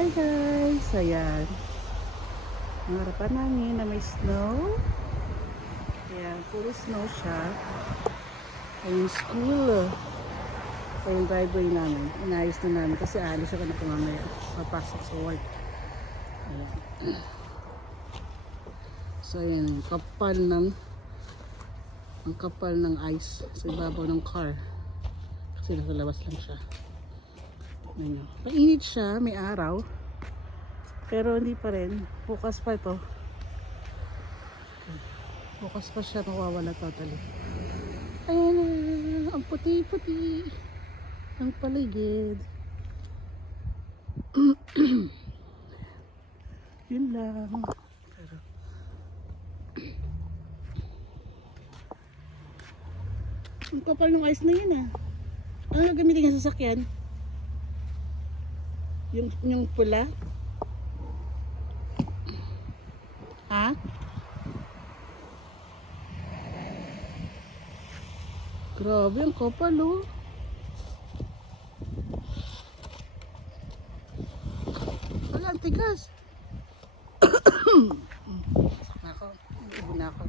Hi guys! Ayan. Ang harapan namin na may snow. Ayan, puro snow siya. Ayan yung school. Ayan yung driveway namin. Inayos na namin kasi alis ako na kumamaya. Papasok sa work. Ayan. So ayan, ang kapal ng ice sa ibabaw ng car. Kasi nasa labas lang siya. Ayan. Mainit siya, may araw. Pero hindi pa rin. Bukas pa ito. Bukas pa siya mawawala totally. Ayan na. Ang puti-puti. Ang paligid. Yun lang. Pero, ang kapal ng ice na yun ah. Ano gamitin ng sasakyan? Yung pula? Ha? Grabe, ang kapal oh. Wala, ang tigas. Ako, ubo na ako.